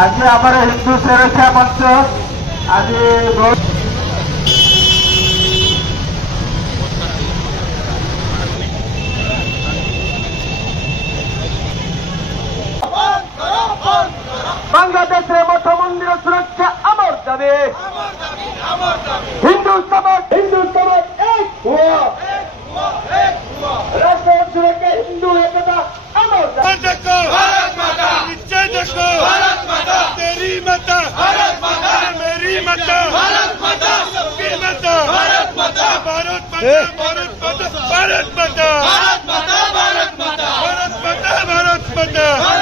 आज आम हिंदू सुरक्षा मंच आज बांग्लादेश मठ मंदिर सुरक्षा अमर दाबी हिंदू समाज एक हुआ राष्ट्र सुरक्षा हिंदू एकता अमर भारत माता नीचे देखो भारत माता तेरी माता भारत माता मेरी माता भारत माता सबकी माता भारत माता भारत माता भारत माता भारत माता भारत माता भारत माता भारत माता भारत माता